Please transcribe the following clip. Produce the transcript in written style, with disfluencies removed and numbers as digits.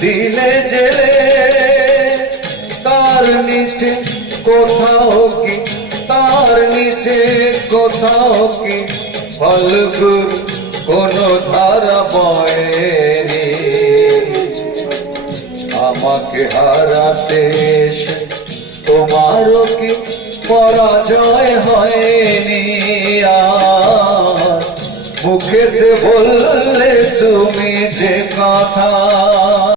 দিলে জেলে তার নিচে কোথাও কি, তার নিচে কোথাও কি ফল্গুর কোন ধারা বয়নি। আমাকে হারাতে এসে তোমারও কি পরাজয় হয়নি? আজ মুখেতে বললে তুমি যে কথা